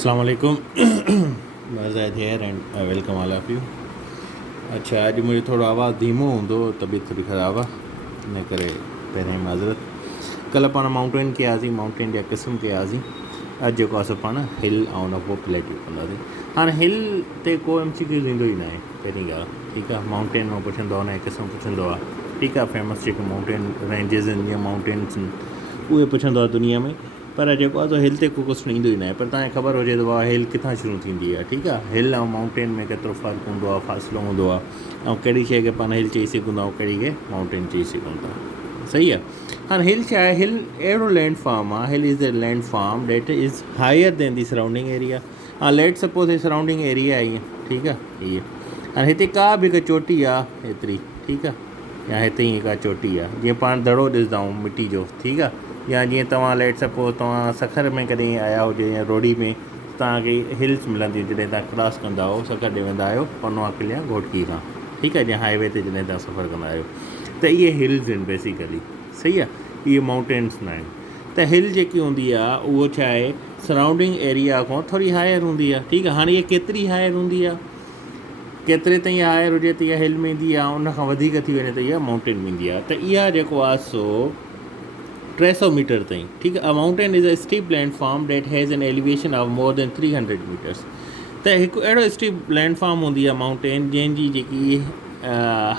अस्सलामुअलैकुम मैं Zaid here and welcome all of you. अच्छा, अॼु मुंहिंजो थोरो आवाज़ु धीमो हूंदो, तबीयत थोड़ी ख़राबु आहे, इन करे पहिरें माज़रत। कल्ह पाण माउंटेन कयासीं, माउंटेन जा क़िस्म कयासीं। अॼु जेको आहे पाण हिल ऐं उन पोइ प्लेट्यू कंदासीं। हाणे हिल ते को MCQ ईंदो ई न आहे पहिरीं ॻाल्हि, ठीकु आहे। माउंटेन मां पुछंदो आहे, उन जो क़िस्म पुछंदो आहे, ठीकु आहे। फेमस जेके माउंटेन रेंजिस आहिनि या माउंटेन्स आहिनि उहे पुछंदो आहे दुनिया में। पर जेको आहे हिल ते को कुझु ईंदो ई न आहे। पर तव्हांखे ख़बर हुजे त वाह हिल किथां शुरू थींदी आहे, ठीकु आहे। हिल ऐं माउंटेन में केतिरो फ़र्क़ु हूंदो आहे, फ़ासिलो हूंदो आहे, ऐं कहिड़ी शइ खे पाण हिल चई सघूं था ऐं कहिड़ी खे माउंटेन चई सघूं था, सही आहे। हाणे हिल छा आहे? हिल अहिड़ो लैंड फॉर्म आहे, hill is the landform that is higher than the surrounding area. हा, लेट सपोज सराउंडिंग एरिया आहे ईअं, ठीकु आहे। हीअ हाणे हिते का बि हिकु चोटी आहे हेतिरी, ठीकु आहे, या हिते ई का चोटी आहे, जीअं पाण दड़ो ॾिसंदा आहियूं मिटी जो, ठीकु आहे। या जीअं तव्हां लेट सपोज तव्हां सखर में कॾहिं आया हुजे या रोडी में तव्हांखे हिल्स मिलंदियूं जॾहिं तव्हां क्रॉस कंदा आहियो, सखर ॾे वेंदा आहियो पनवा किलिया घोटकी खां, ठीकु आहे, जीअं हाईवे ते जॾहिं तव्हां सफ़र कंदा आहियो त इहे हिल्स आहिनि बेसिकली, सही आहे। इहे माउंटेन्स न आहिनि। त हिल जेकी हूंदी आहे उहो छा आहे, सराउंडिंग एरिया खां थोरी हायर हूंदी आहे, ठीकु आहे। हाणे इहा केतिरी हायर हूंदी आहे, केतिरे ताईं हायर हुजे त इहा हिल में ईंदी आहे, उनखां वधीक थी वञे त इहा माउंटेन में ईंदी आहे। त इहा जेको आहे सो 300 मीटर ताईं, ठीकु आहे। A mountain is a steep landform that has an elevation of more than 300 metres. त हिकु अहिड़ो स्टीप लैंड फॉर्म हूंदी आहे माउंटेन जंहिंजी जेकी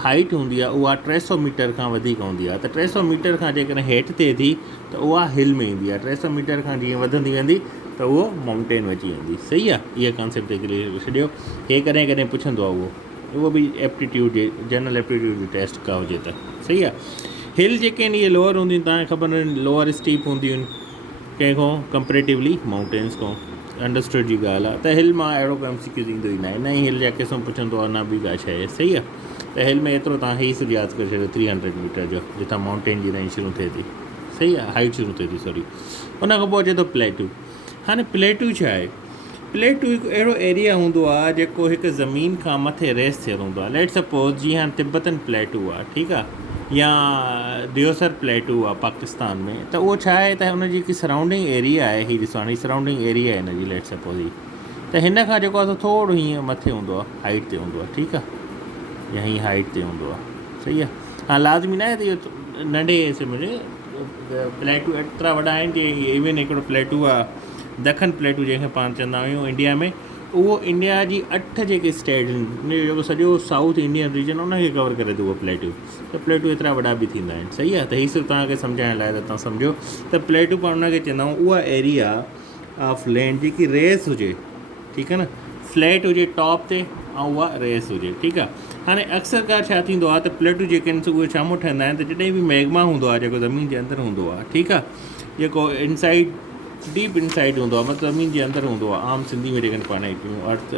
हाइट हूंदी आहे उहा 300 मीटर खां वधीक हूंदी आहे। त 300 मीटर खां जेकॾहिं हेठि थिए थी त उहा हिल में ईंदी आहे। 300 मीटर खां जीअं वधंदी वेंदी त उहो माउंटेन में अची वेंदी, सही आहे। इहा कॉन्सेप्ट क्लियर छॾियो। हे कॾहिं कॾहिं पुछंदो आहे उहो बि एप्टीट्यूड जे जनरल एप्टीट्यूड जी टेस्ट का हुजे त, सही आहे। हिल जेके आहिनि इहे लोअर हूंदियूं, तव्हांखे ख़बर आहिनि, लोअर स्टीप हूंदियूं आहिनि कंहिंखां कंपेरेटिवली माउंटेन्स खां, अंडरस्टूड जी ॻाल्हि आहे। त हिल मां अहिड़ो MCQ ईंदो ई न आहे, न ई हिल जा क़िस्म पुछंदो आहे, न बि का शइ, सही आहे। त हिल में एतिरो तव्हां हीअ सिर्फ़ु यादि करे छॾियो 300 मीटर जो, जितां माउंटेन जी रेंज शुरू थिए थी, सही आहे, हाइट शुरू थिए थी, सॉरी। उन खां पोइ अचे थो प्लेट्यू। हाणे प्लेट्यू छा आहे? प्लेट्यू हिकु अहिड़ो एरिया हूंदो आहे जेको हिकु ज़मीन खां मथे रेस थियल हूंदो आहे। लेट सपोज जीअं हाणे तिब्बतन प्लेट्यू आहे, ठीकु आहे, या दियोसर प्लेट्यू आहे पाकिस्तान में। त उहो छा आहे त हुन जी जेकी सराउंडिंग एरिया आहे, हीअ ॾिसो हाणे सराउंडिंग एरिया आहे हिनजी, लेट सपोज ही त हिन खां जेको आहे थोरो हीअं मथे हूंदो आहे, हाइट ते हूंदो आहे, ठीकु आहे, या हीअं हाइट ते हूंदो आहे, सही आहे। हा, लाज़मी न आहे त इहो नंढे हिसे में प्लेट्यू एतिरा वॾा आहिनि कि इवन हिकिड़ो प्लेट्यू आहे दखन प्लेट्यू जंहिंखे पाण चवंदा आहियूं इंडिया में, उहो इंडिया जी 8 जेके स्टेट आहिनि उनजो जेको सॼो साउथ इंडियन रीजन उनखे कवर करे थो उहो प्लेट्यू। त प्लेट्यू एतिरा वॾा बि थींदा आहिनि, सही आहे। त हीअ सिर्फ़ु तव्हांखे सम्झाइण लाइ त तव्हां सम्झो त प्लेट्यू पाण उनखे चवंदा आहियूं उहा एरिया ऑफ लैंड जेकी रेस हुजे, ठीकु आहे न, फ्लैट हुजे टॉप ते ऐं उहा रेस हुजे, ठीकु आहे। हाणे अक्सर कार छा थींदो आहे त प्लेट्यू जेके आहिनि उहे छा ठहंदा आहिनि त जॾहिं बि मैग्मा हूंदो आहे जेको ज़मीन जे अंदरि हूंदो आहे, ठीकु आहे, जेको इनसाइड डीप इनसाइड हूंदो आहे, मतिलबु ज़मीन जे अंदरि हूंदो आहे, आम सिंधी में जेके पाण अर्थ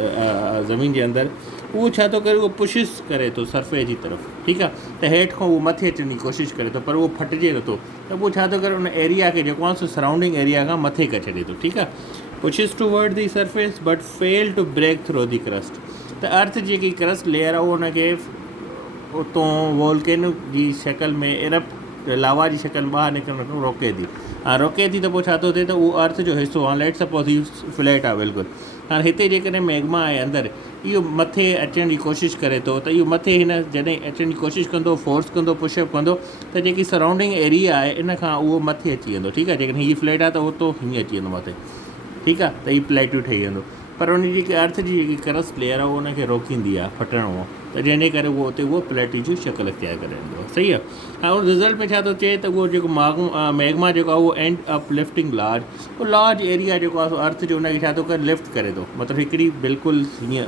ज़मीन जे अंदरि, उहो छा थो करे, उहो पुशिश करे थो सरफेस जी तरफ़, ठीकु आहे। त हेठि खां उहो मथे अचण जी कोशिशि करे थो, पर उहो फटिजे नथो। त उहो छा थो करे, उन एरिया खे जेको आहे सो सराउंडिंग एरिया खां मथे करे छॾे थो, ठीकु आहे। Pushes toward the surface but fail to break through the crust. त अर्थ जेकी क्रस्ट लेयर आहे उहो हुनखे उतां वोल्केनो जी शक्ल में इरप्ट लावा जी शक्ल में ॿाहिरि निकिरणु खां रोके थी। रोके थी त पोइ छा थो थिए त उहो अर्थ जो हिसो आहे, लेट सपोज ही फ्लैट आहे बिल्कुलु। हाणे हिते जेकॾहिं मैग्मा आहे अंदरि, इहो मथे अचण जी कोशिशि करे थो, त इहो मथे हिन जॾहिं अचण जी कोशिशि कंदो, फोर्स कंदो, पुशअप कंदो, त जेकी सराउंडिंग एरिया आहे इन खां उहो मथे अची वेंदो, ठीकु आहे। जेकॾहिं हीअ फ्लैट आहे त उहो हीअं अची वेंदो मथे, ठीकु आहे। त हीअ प्लेट्यू ठही वेंदो, पर उन जी जेकी अर्थ जी जेकी क्रस्ट लेयर आहे उहो उनखे रोकींदी आहे फटणो, त जंहिंजे करे उहो उते उहो प्लेट्यू जी शक्ल इख्तियार करे वेंदो आहे, सही आहे। ऐं रिज़ल्ट में छा थो चए त उहो जेको मैग्मा जेको आहे उहो एंड अप लिफ्टिंग लार्ज, उहो लार्ज एरिया जेको आहे अर्थ जो उनखे छा थो करे, लिफ्ट करे थो। मतिलबु हिकिड़ी बिल्कुलु हीअं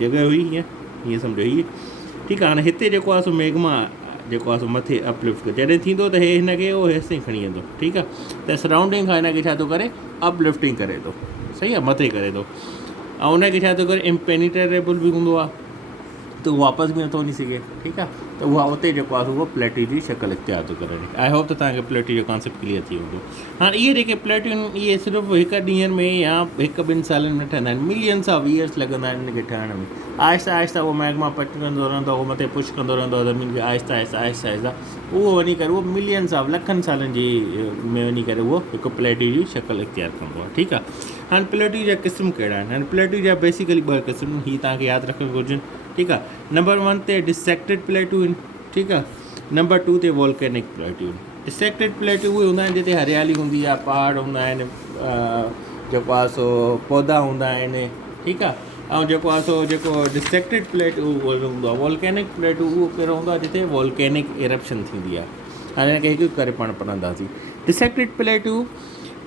जॻह हुई हीअं सम्झो हीअ, ठीकु आहे। हाणे हिते जेको आहे सो मैग्मा जेको आहे सो मथे अपलिफ्ट करे जॾहिं थींदो त हे हिनखे उहो हेसि ताईं खणी वेंदो, ठीकु आहे। त सराउंडिंग खां हिनखे छा थो करे, अपलिफ्टिंग करे थो, सही आहे, मथे करे थो। ऐं उनखे छा थो करे, इम्पेनिट्रेबल बि हूंदो आहे, त उहो वापसि बि नथो वञी सघे, ठीकु आहे। त उहा उते जेको आहे उहो प्लेट्यू जी शक्ल इख्तियार थो करे। आई होप त तव्हांखे प्लेट्यू जो कॉन्सेप्ट क्लियर थी हूंदो। हाणे इहे जेके प्लेट्यू आहिनि इहे सिर्फ़ु हिकु ॾींहंनि में या हिकु ॿिनि सालनि में ठहंदा आहिनि, मिलियंस ऑफ ईयर्स लॻंदा आहिनि इनखे ठहण में। आहिस्ता आहिस्ता उहो मैग्मा पटकंदो रहंदो आहे, उहो मथे पुश कंदो रहंदो आहे ज़मीन खे, आहिस्ता आहिस्ता आहिस्ता आहिस्ता उहो वञी करे उहो मिलियंस ऑफ लखनि सालनि जी में वञी करे उहो हिकु प्लेट्यू जी शक्ल इख्तियार कंदो आहे, ठीकु आहे। हाणे प्लेटूं जा क़िस्म कहिड़ा आहिनि? हाणे प्लेटूं जा बेसिकली 2 क़िस्म ही तव्हांखे यादि रखणु घुरिजनि, ठीकु आहे। नंबर 1 ते डिसेक्टेड प्लेटूं आहिनि, ठीकु आहे। नंबर 2 ते वॉल्केनिक प्लेटूं आहिनि। डिसेक्टेड प्लेटूं उहे हूंदा आहिनि जिते हरियाली हूंदी आहे, पहाड़ हूंदा आहिनि, जेको आहे सो पौधा हूंदा आहिनि, ठीकु आहे। ऐं जेको आहे सो जेको डिसेक्टेड प्लेट उहो हूंदो आहे वॉल्केनिक प्लेट, उहो कहिड़ो हूंदो आहे जिते वॉल्केनिक इरप्शन थींदी आहे। हाणे हिनखे हिकु करे पाण पढ़ंदासीं। डिसेक्टेड प्लेटूं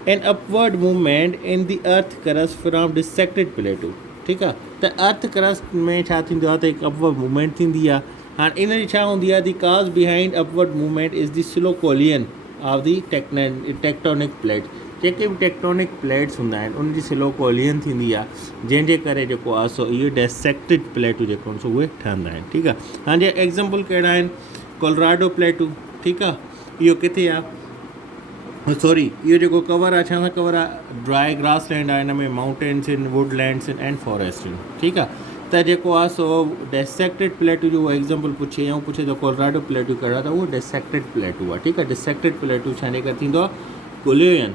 an upward movement in the earth crust from dissected प्लेटूं, ठीकु आहे। त अर्थ क्रस्ट में छा थींदो आहे त हिकु अपवर्ड मूवमेंट थींदी आहे। हाणे इन जी छा हूंदी आहे, the cause behind upward movement is the slow collision of the tectonic plate. जेके बि टेक्टोनिक प्लेट्स हूंदा आहिनि उनजी स्लो कोलियन थींदी आहे, जंहिंजे करे जेको आहे सो इहो डिसेक्टेड प्लेटूं जेको आहिनि सो उहे ठहंदा आहिनि, ठीकु आहे। हाणे एग्ज़ाम्पल कहिड़ा आहिनि? कोलोराडो प्लेटूं, ठीकु आहे। इहो किथे आहे? सॉरी, इहो जेको कवर आहे, छा सां कवर आहे? ड्राई ग्रास लैंड आहे, हिन में माउंटेन्स आहिनि, वुडलैंड्स आहिनि एंड फॉरेस्ट आहिनि, ठीकु आहे। त जेको आहे सो डिसेक्टेड प्लेटूं जो उहो एग्ज़ाम्पल पुछे ऐं पुछे त कोलोराडो प्लेटूं कहिड़ा, त उहो डिसेक्टेड प्लेटूं आहे, ठीकु आहे। डिसेक्टेड प्लेटूं छा करे थींदो आहे? कोलियन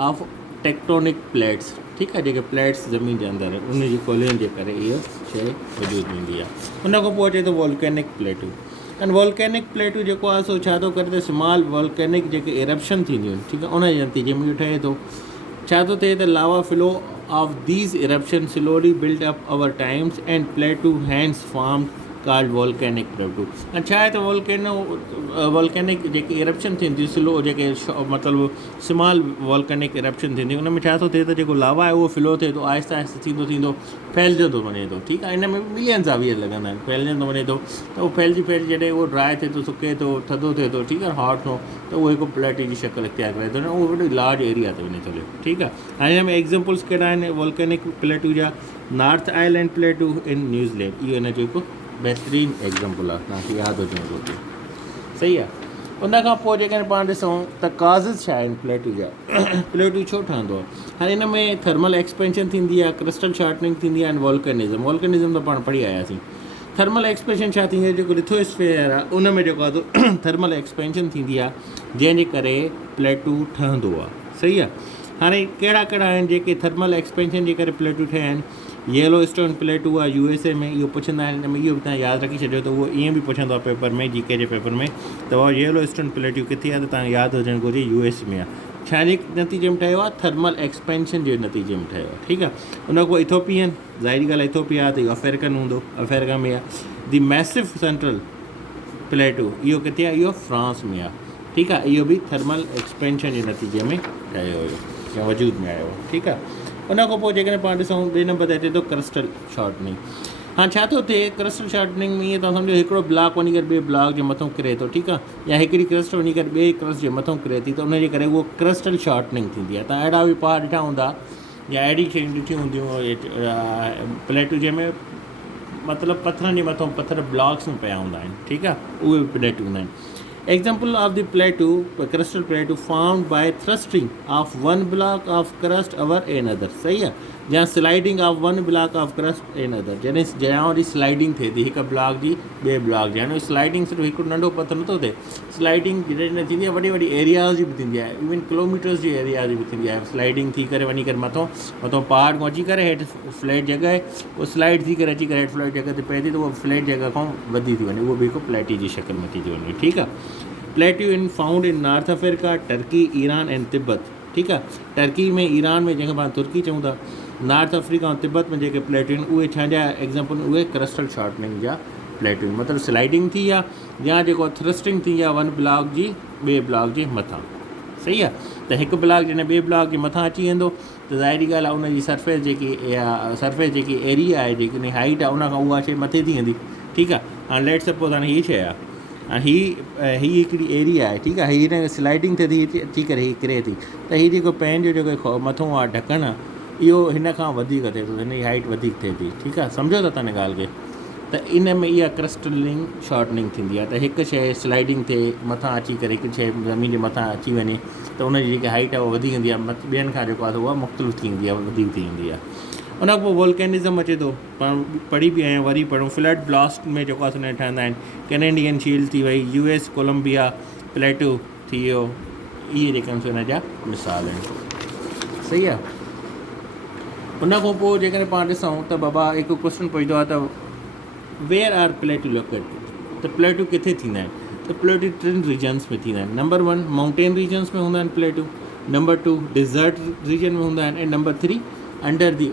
ऑफ टेक्टोनिक प्लेट्स, ठीकु आहे। जेके प्लेट्स ज़मीन जे अंदरि आहिनि उन जी कोलियन जे करे इहा शइ वजूद ईंदी आहे। उन खां पोइ अचे थो वॉल्केनिक प्लेटूं। ऐं वॉल्केनिक प्लेटूं जेको आहे सो छा थो करे त स्मॉल वॉल्केनिक जेके इरप्शन थींदियूं आहिनि, ठीकु आहे, उन जे नतीजे में इहो ठहे थो। छा थो थिए त lava flow of these eruption slowly build up over times and प्लेटू हैंड्स फॉर्म कॉल्ड वॉल्केनिक प्लेटू। ऐं छा आहे त वॉल्केनिक जेके इरप्शन थींदी स्लो, जेके मतिलबु स्मॉल वॉल्केनिक इरप्शन थींदी, उन में छा थो थिए त जेको लावा आहे उहो फ्लो थिए थो, आहिस्ते आहिस्ते थींदो थींदो फैलिजंदो वञे थो, ठीकु आहे। इन में मिलियंस ऑफ ईयर लॻंदा आहिनि, फैलिजंदो वञे थो। त उहो फैलिजी जॾहिं उहो ड्राई थिए थो, सुके थो, थधो थिए थो, ठीकु आहे, हॉट थो, त उहो हिकु प्लेट जी शकल इख्तियार करे थो, उहो वॾो लार्ज एरिया ते वञे थो हले, ठीकु आहे। हाणे हिन में एग्ज़ाम्पल्स कहिड़ा आहिनि वॉल्केनिक प्लेटूं जा? नॉर्थ आइलैंड प्लेटूं इन न्यूज़ीलैंड, इहो हिन जो हिकु बहितरीनु एग्ज़ाम्पल आहे, तव्हांखे यादि हुजणु घुरिजे, सही आहे। उनखां पोइ जेकॾहिं पाण ॾिसूं त काज़िस छा आहिनि प्लेटूं जा? प्लेटूं छो ठहंदो आहे? हाणे हिन में थर्मल एक्सपेंशन थींदी आहे, क्रिस्टल शार्टनिंग थींदी आहे, ऐं वॉल्केनिज़म त पाण पढ़ी आयासीं। थर्मल एक्सपेंशन छा थींदी आहे? जेको लिथोस्फीयर आहे उन में जेको आहे तो थर्मल एक्सपेंशन थींदी आहे, जंहिंजे करे प्लेटूं ठहंदो आहे, सही आहे। हाणे कहिड़ा कहिड़ा आहिनि जेके थर्मल एक्सपेंशन जे करे प्लेटूं ठहिया आहिनि? येलो स्टोन प्लेट उहा USA में, इहो पुछंदा आहिनि, हिन में इहो बि तव्हां यादि रखी छॾियो त उहो ईअं बि पुछंदो आहे पेपर में, GK जे पेपर में, त उहा येलो स्टोन प्लेटूं किथे आहे? त तव्हांखे यादि हुजणु घुरिजे US में आहे। छाजे नतीजे में ठहियो आहे? थर्मल एक्सपेंशन जे नतीजे में ठहियो आहे, ठीकु आहे। उन खां पोइ इथोपियन, ज़ाहिरी ॻाल्हि आहे इथोपिया आहे त इहो अफ्रीकन हूंदो, अफ्रीका में आहे। दी मैसिव सेंट्रल प्लेटू, इहो किथे आहे? इहो फ्रांस में आहे, ठीकु आहे। इहो बि थर्मल एक्सपेंशन जे नतीजे में ठहियो हुयो या वजूद में आयो आहे, ठीकु आहे। उन खां पोइ जेकॾहिं पाण ॾिसूं ॿिए नंबर ते अचे थो क्रिस्टल शॉर्टनिंग। हाणे छा थो थिए क्रिस्टल शॉर्टनिंग में? ईअं तव्हां सम्झो हिकिड़ो ब्लॉक वञी करे ॿिए ब्लॉक जे मथां किरे थो, ठीकु आहे, या हिकिड़ी क्रिस्ट वञी करे ॿिए क्रिस्ट जे मथां किरे थी, त उनजे करे उहो क्रिस्टल शॉर्टनिंग थींदी आहे। तव्हां अहिड़ा बि पहाड़ ॾिठा हूंदा या अहिड़ी शयूं ॾिठियूं हूंदियूं प्लेटूं जंहिंमें मतिलबु पथरनि जे मथां पथर ब्लॉक्स में पिया हूंदा आहिनि, ठीकु आहे, उहे बि प्लेटूं हूंदा आहिनि। Example of the plateau, crystal plateau formed by thrusting of one block of crust over another, सही है, जहाँ sliding of one block of crust another, जॾहिं जॾहिं स्लाइडिंग थिए थी हिकु ब्लॉक जी ॿिए ब्लॉक जी। हाणे स्लाइडिंग सिर्फ़ु हिकिड़ो नंढो पथर नथो थिए, स्लाइडिंग जॾहिं न थींदी आहे वॾी वॾी एरियाज़ जी बि थींदी आहे, इवन किलोमीटर्स जी एरिया जी बि थींदी आहे। स्लाइडिंग थी करे वञी करे मथां पहाड़ खां अची करे हेठि फ्लैट जॻह, उहो स्लाइड थी करे अची करे हेठि फ्लैट जॻह ते पए थी, त उहा फ्लैट जॻह खां वधी थी वञे, उहो बि हिकु प्लेटी जी शकल में थी वञे, ठीकु आहे। प्लेटू इन found in north Africa, Turkey, Iran and Tibet, ठीकु आहे। टर्की में, ईरान में, जंहिंखे पाण तुर्की चऊं था, नॉर्थ अफ्रीका ऐं तिब्बत में जेके प्लेटूं आहिनि उहे छा जा एग्ज़ाम्पल? उहे क्रिस्टल शॉर्टनिंग जा प्लेटूं, मतिलबु स्लाइडिंग थी आहे या जेको थ्रस्टिंग थी आहे वन ब्लॉक जी ॿिए ब्लॉक जे मथां, सही आहे। त हिकु ब्लॉक जॾहिं ॿिए ब्लॉक जे मथां अची वेंदो त ज़ाहिरी ॻाल्हि आहे उनजी सरफेस जेकी एरिया आहे, जेकी उन हाइट आहे, उनखां उहा शइ मथे थी वेंदी, ठीकु आहे। हाणे लेट सपोज़ हाणे हीअ शइ आहे, ऐं हीअ हिकिड़ी एरिया आहे, ठीकु आहे, हीअ स्लाइडिंग थिए थी अची करे हीअ किरे थी, त हीअ जेको पैन जो जेको मथां आहे ढकणु आहे, इहो हिन खां वधीक थिए थो, हिन जी हाइट वधीक थिए थी, ठीकु आहे, सम्झो था तव्हां ॻाल्हि खे। त इन में इहा क्रिस्टलिंग शॉर्टनिंग थींदी आहे, त हिकु शइ स्लाइडिंग थिए मथां अची करे हिकु शइ ज़मीन जे मथां अची वञे, त उनजी जेकी हाइट आहे उहा वधी वेंदी आहे, ॿियनि खां जेको आहे उहा मुख़्तलिफ़ थी वेंदी आहे, वधीक थी वेंदी आहे। उन खां पोइ वॉल्केनिज़म अचे थो, पाण पढ़ी बि आहियां, वरी पढ़ूं। फ्लड ब्लास्ट में जेको आहे उन ठहंदा आहिनि, कैनेडियन शील्ड थी वई, US कोलंबिया प्लेटू थी वियो, इहे जेके आहिनि हिन जा मिसाल आहिनि, सही आहे। उन खां पोइ जेकॾहिं पाण ॾिसूं त बाबा हिकु क्वेश्चन पुछंदो आहे त वेयर आर प्लेटू लोकेटेड, त प्लेटू किथे थींदा आहिनि, त प्लेटू 3 रीजन्स में थींदा आहिनि। नंबर 1 माउंटेन रीजन्स में हूंदा आहिनि प्लेटू, नंबर 2 डिज़र्ट रीजन में हूंदा आहिनि, ऐं नंबर 3 under the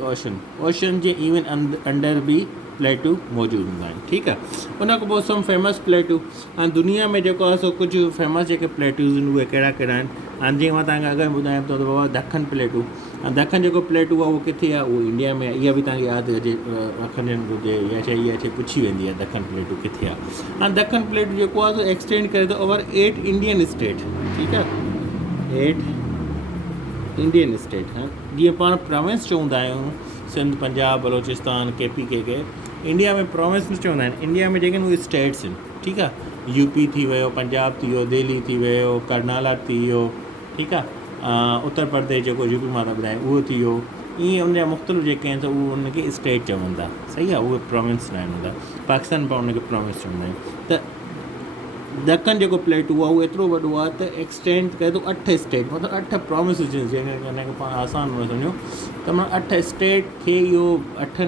ocean J even under बि प्लेटू मौजूदु हूंदा आहिनि। ठीकु आहे, उन खां पोइ सम फेमस प्लेटू, ऐं दुनिया में जेको आहे सो कुझु फेमस जेके प्लेटूज़ आहिनि उहे कहिड़ा कहिड़ा आहिनि। हाणे जीअं मां तव्हांखे अगरि ॿुधायां थो त बाबा दखन प्लेटू, ऐं दखन जेको प्लेटू आहे उहो किथे आहे, उहो इंडिया में आहे। इहा बि तव्हांखे यादि हुजे रखंदी हुजे, इहा शइ पुछी वेंदी आहे दखन प्लेटू किथे आहे। हाणे दखन प्लेटू जेको आहे सो एक्सटेंड करे थो ओवर 8 इंडियन स्टेट। ठीकु आहे, 8 इंडियन स्टेट। हाणे जीअं पाण प्रोविंस चवंदा आहियूं, सिंध, पंजाब, बलोचिस्तान, KP के इंडिया में प्रोविंस न चवंदा आहिनि, इंडिया में जेके उहे स्टेट्स आहिनि। ठीकु आहे, यूपी थी वियो, पंजाब थी वियो, दिल्ली थी वियो, कर्नाटक थी वियो। ठीकु आहे, उत्तर प्रदेश जेको यूपी मां था ॿुधायां उहो थी वियो। ईअं उनजा मुख़्तलिफ़ जेके आहिनि त उहे उनखे स्टेट चवनि था। सही आहे, उहे प्रोविंस न आहिनि हूंदा। पाकिस्तान पाण उनखे प्रोविंस चवंदा आहियूं। त दखन जेको प्लेटू आहे उहो एतिरो वॾो आहे त एक्सटेंड करे थो 8 स्टेट, मतिलबु 8 प्रोविंसिस जंहिंखे हुनखे पाण आसान में सम्झूं त माना 8 स्टेट खे इहो 8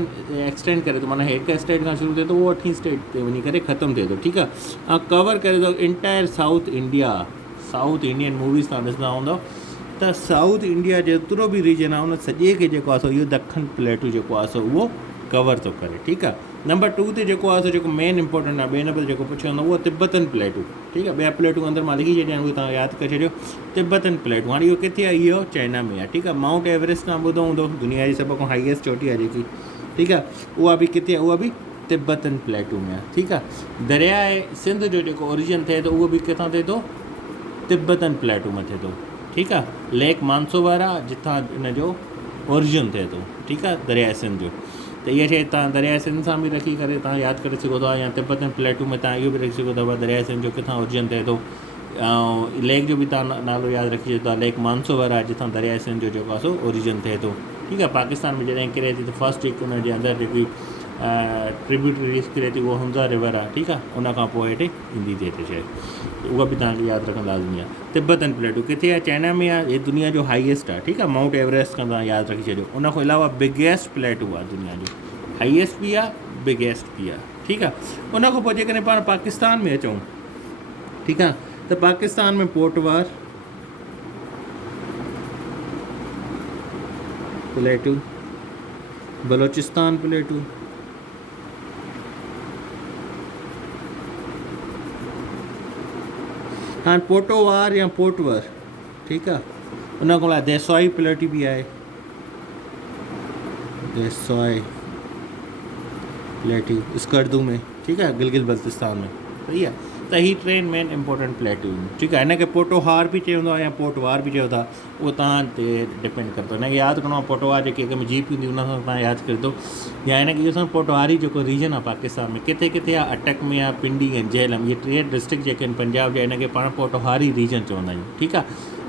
एक्सटेंड करे थो। माना हिकु स्टेट खां शुरू थिए थो उहो 8 स्टेट ते वञी करे ख़तमु थिए थो। ठीकु आहे, ऐं कवर करे थो entire south India. South Indian movies तव्हां ॾिसंदा हूंदव त साउथ इंडिया जेतिरो बि रीजन आहे उन सॼे खे जेको आहे सो इहो दखन प्लेटू जेको आहे सो उहो कवर थो करे। ठीकु आहे, नंबर 2 ते जेको आहे सो जेको मेन इंपॉर्टेंट आहे, ॿिए नंबर जेको पुछियो हूंदो उहो तिब्बतन प्लेटू। ठीकु आहे, ॿिया प्लेटू अंदरि मां लिखी छॾिया उहे तव्हां यादि करे छॾियो। तिब्बतन प्लेटू, हाणे इहो किथे आहे, इहो चाइना में आहे। ठीकु आहे, माउंट एवरेस्ट तव्हां ॿुधो हूंदो, दुनिया जी सभ खां हाईएस्ट चोटी आहे जेकी। ठीकु आहे, उहा बि किथे आहे, उहा बि तिब्बतन प्लेटू में आहे। ठीकु आहे, दरियाए सिंध जो जेको ओरिजिन थिए थो उहो बि किथां थिए थो, तिब्बतन प्लेटू में थिए थो। ठीकु आहे, लेक मानसोवारा जितां इन जो ओरिजिन थिए थो। ठीकु आहे, दरियाए सिंध जो। त इहा शइ तव्हां दरियाए सिंध सां बि रखी करे तव्हां यादि करे सघो था, या तिब्बतन प्लेटू में तव्हां इहो बि रखी सघो था दरियाए सिंध जो किथां ओरिजिन थिए थो। ऐं लेक जो बि तव्हां नालो यादि रखी सघो था, लेक मानसोवारा जितां दरियाए सिंध जो जेको आहे सो ओरिजिन थिए थो। ठीकु आहे, पाकिस्तान में जॾहिं किरे थी त फस्ट हिकु उनजे अंदरि जेकी ट्रिब्यूटरीज़ किरे थी उहो हुंज़ा रिवर आहे। ठीकु आहे, उन खां पोइ हेठि ईंदी थी हिते शइ, उहा बि तव्हांखे यादि रखणु लाज़मी आहे। तिब्बतन प्लेटू किथे आहे, चाइना में आहे। हे दुनिया जो हाईएस्ट आहे। ठीकु आहे, माउंट एवरेस्ट खां तव्हां यादि रखी छॾियो। उन खां अलावा बिगेस्ट प्लेटू आहे दुनिया जो, हाईएस्ट बि आहे, बिगेस्ट बि आहे। ठीकु आहे, उन खां पोइ जेकॾहिं पाण पाकिस्तान में अचूं, ठीकु आहे, त पाकिस्तान में पोटवार प्लेटू, बलोचिस्तान प्लेटू, हाणे पोटोवार या पोटवर। ठीकु आहे, उन खां अलावा देसवाई प्लेटू बि आहे, देसवाई प्लेटू स्कर्दू में। ठीकु आहे, गिलगित बल्तिस्तान में। सही आहे, त ही 3 मेन इंपॉर्टेंट प्लेटू आहिनि। ठीकु आहे, हिनखे पोटोहार बि चवंदो आहे या पोटवार बि चयो था, उहो तव्हां ते डिपेंड कंदो। हिनखे यादि करिणो आहे, पोटोवार जेकी अॻ में जीप ईंदी उन सां तव्हां यादि करे थो, या हिनखे इहो सम्झो पोटवारी जेको रीजन आहे पाकिस्तान में किथे किथे आहे, अटक में आहे, पिंडी ऐं झेलम, इहे 3 डिस्ट्रिक्ट जेके आहिनि पंजाब जा, हिनखे पाण पोटोहारी रीजन चवंदा आहियूं। ठीकु आहे,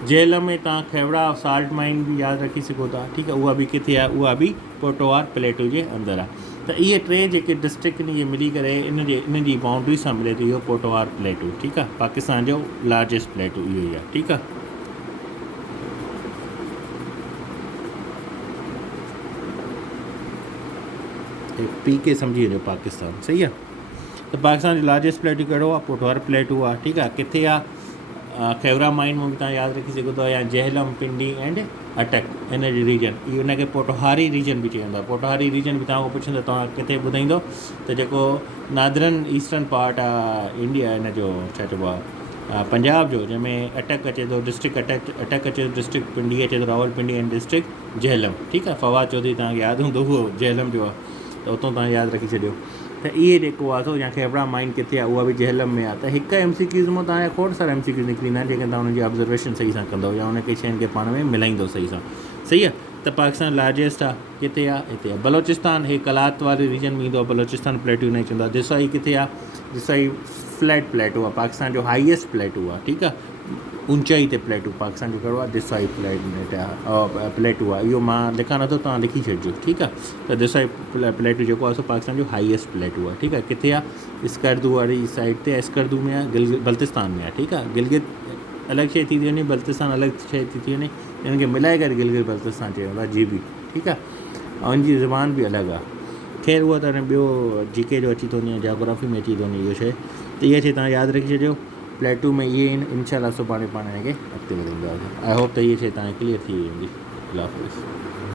झेलम में तव्हां खेवड़ा साल्ट माइन बि यादि रखी सघो था। ठीकु आहे, उहा बि किथे आहे, उहा बि पोटोवार प्लेटू जे अंदरि आहे। त इहे 3 जेके डिस्ट्रिक्ट आहिनि इहे मिली करे इन जी बाउंड्री सां मिले थो इहो पोटोवार प्लेटू। ठीकु आहे, पाकिस्तान जो लार्जेस्ट प्लेटू इहो ई आहे। ठीकु आहे, PK सम्झी वञो पाकिस्तान। सही आहे, त पाकिस्तान जो लार्जेस्ट प्लेटू कहिड़ो आहे, पोटवार प्लेटू आहे। ठीकु आहे, किथे आहे, खेवरा माइन में बि तव्हां यादि रखी सघो था, या झेलम, पिंडी एंड अटक इन जी रीजन, इहो हुनखे पोटोहारी रीजन बि चवंदा। पोटोहारी रीजन बि तव्हां पुछंदो तव्हां किथे ॿुधाईंदो त जेको नादरन ईस्टर्न पार्ट आहे इंडिया, इन जो छा चइबो आहे, पंजाब जो, जंहिंमें अटक अचे थो डिस्ट्रिक्ट, अटक अचे थो डिस्ट्रिक्ट, पिंडी अचे थो रावलपिंडी एंड डिस्ट्रिक्ट झेलम। ठीकु आहे, फवाद चौधरी तव्हांखे यादि हूंदो उहो झेलम जो आहे, त उतां तव्हां यादि रखी छॾियो। त इहे जेको आहे सो या खेवड़ा माइन किथे आहे, उहा बि झेलम में आहे। त हिकु MCQs मां तव्हांजा खोड़ सारा MCQs निकिरींदा आहिनि, जेके तव्हां हुनजी ऑब्ज़र्वेशन सही सां कंदव या हुन खे शयुनि खे पाण में मिलाईंदो सही सां। सही आहे, त पाकिस्तान लार्जेस्ट आहे, किथे आहे, हिते आहे। बलोचिस्तान हे कलात वारे रीजन में ईंदो आहे, बलोचिस्तान प्लेटू न चवंदा। दिसाई किथे आहे, दिसाई फ्लैट प्लेटू आहे, पाकिस्तान जो हाईएस्ट प्लेटू आहे। ठीकु आहे, ऊंचाई ते प्लेटू पाकिस्तान जो कहिड़ो आहे, दिसाई प्लेटू आहे। इहो मां लिखां नथो, तव्हां लिखी छॾिजो। ठीकु आहे, त दिसाई प्लेटू जेको आहे सो पाकिस्तान जो हाईएस्ट प्लेटू आहे। ठीकु आहे, किथे आहे, स्कर्दू वारी साइड ते, स्कर्दू में आहे, गिलगित बल्तिस्तान में आहे। ठीकु आहे, गिलगित अलॻि शइ थी वञे, बल्तिस्तान अलॻि शइ थी वञे, इन्हनि खे मिलाए करे गिलगित बल्तिस्तान चयो वेंदो आहे, GB। ठीकु आहे, ऐं इनजी ज़ुबान बि अलॻि आहे। ख़ैर उहा त हाणे ॿियो जीके जो अची थो वञे, जोग्राफी में अची थो वञे इहो शइ, त इहा शइ तव्हां यादि रखी छॾियो। प्लेट 2 में इहे आहिनि, इनशाला सुभाणे पाण हिनखे अॻिते वधाईंदासीं। आई होप त इहा शइ तव्हांखे क्लियर थी वेंदी। अल्लाह हाफ़िज़।